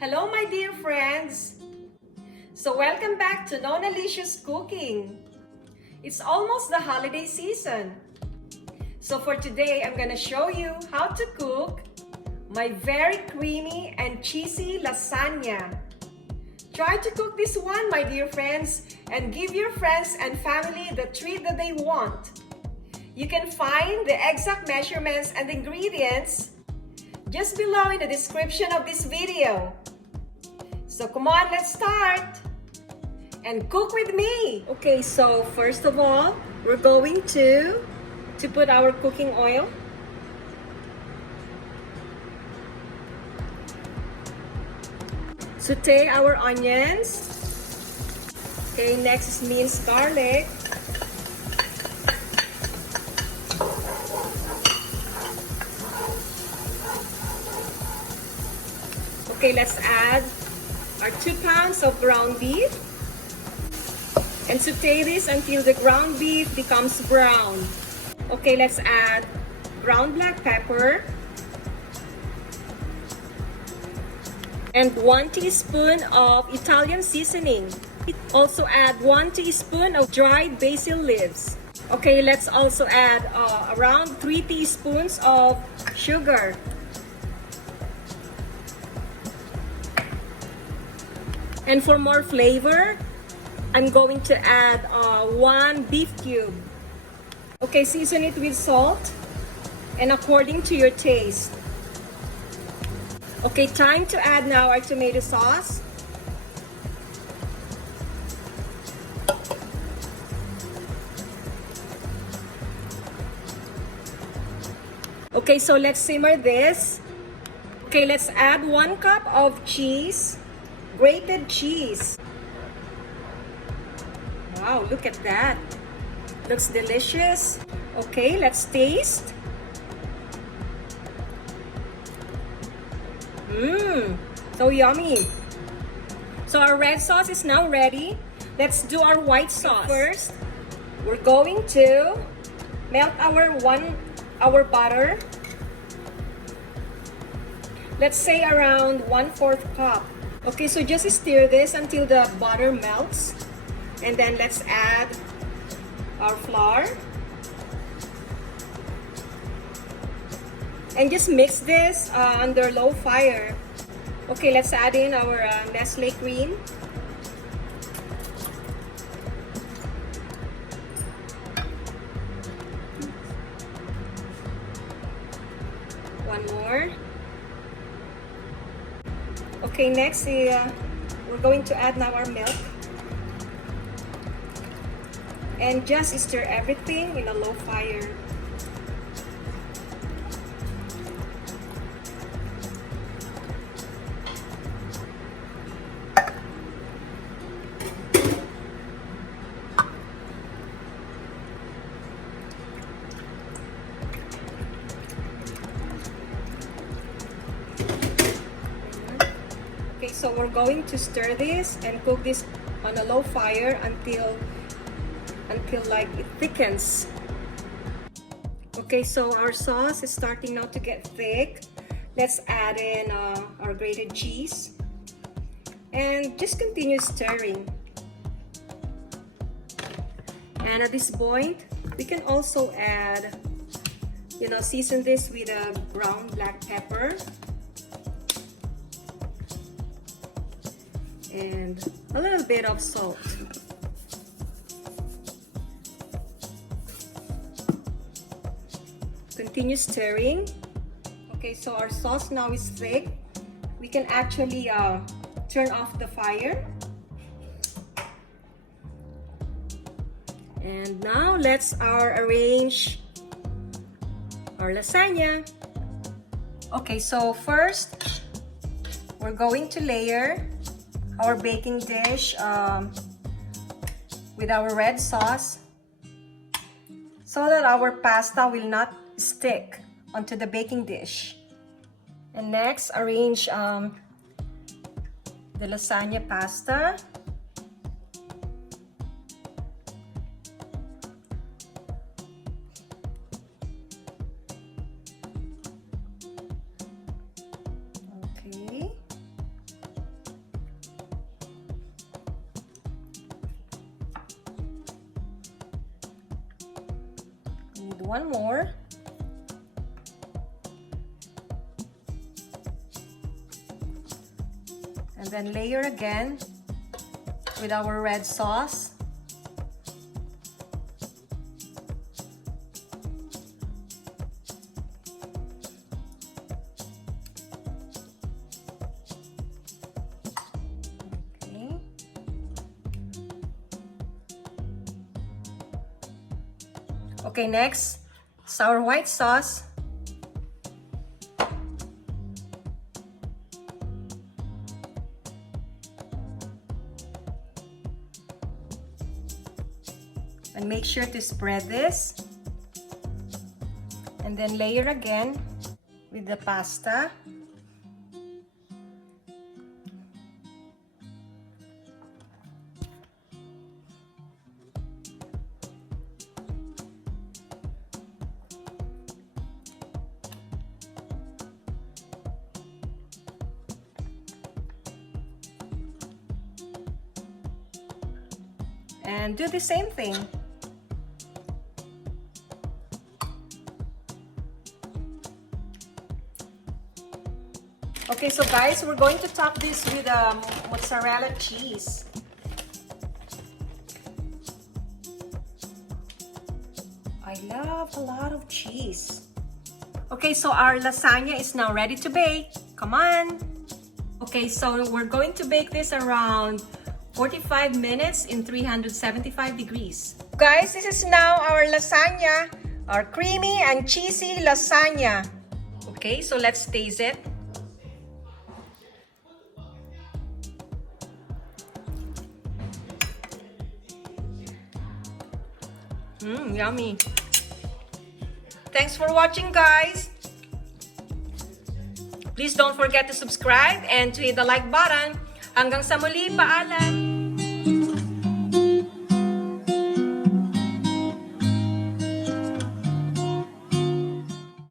Hello my dear friends! So welcome back to Nonalicious Cooking. It's almost the holiday season. So for today, I'm gonna show you how to cook my very creamy and cheesy lasagna. Try to cook this one, my dear friends, and give your friends and family the treat that they want. You can find the exact measurements and ingredients just below in the description of this video. So come on, let's start and cook with me. Okay, so first of all, we're going to put our cooking oil. Saute our onions. Okay, next is minced garlic. Okay, let's add our 2 pounds of ground beef and saute this until the ground beef becomes brown. Okay, let's add ground black pepper and 1 teaspoon of Italian seasoning. Also add 1 teaspoon of dried basil leaves. Okay, let's also add around 3 teaspoons of sugar. And for more flavor, I'm going to add 1 beef cube. Okay, season it with salt and according to your taste. Okay, time to add now our tomato sauce. Okay, so let's simmer this. Okay, let's add 1 cup of cheese. Grated cheese. Wow, look at that. Looks delicious. Okay, let's taste. So yummy. So our red sauce is now ready. Let's do our white sauce. First, we're going to melt our butter. Let's say around 1/4 cup. Okay, so just stir this until the butter melts. And then let's add our flour. And just mix this under low fire. Okay, let's add in our Nestle cream. One more. Okay, next we're going to add now our milk. And just stir everything in a low fire. Okay, so we're going to stir this and cook this on a low fire until like it thickens. Okay, so our sauce is starting now to get thick. Let's add in our grated cheese and just continue stirring. And at this point, we can also add, season this with a ground black pepper and a little bit of salt. Continue stirring. Okay, so our sauce now is thick. We can actually turn off the fire. And now let's arrange our lasagna. Okay, so first we're going to layer our baking dish with our red sauce so that our pasta will not stick onto the baking dish. And next, arrange the lasagna pasta. Okay. one more. And then layer again with our red sauce. Okay, next, sour white sauce. And make sure to spread this. And then layer again with the pasta. And do the same thing. Okay, so guys, we're going to top this with mozzarella cheese. I love a lot of cheese. Okay, so our lasagna is now ready to bake. Come on. Okay, so we're going to bake this around 45 minutes in 375 degrees. Guys, this is now our lasagna, our creamy and cheesy lasagna. Okay, so let's taste it. Yummy. Thanks for watching, guys. Please don't forget to subscribe and to hit the like button. Hanggang sa muli, paalam!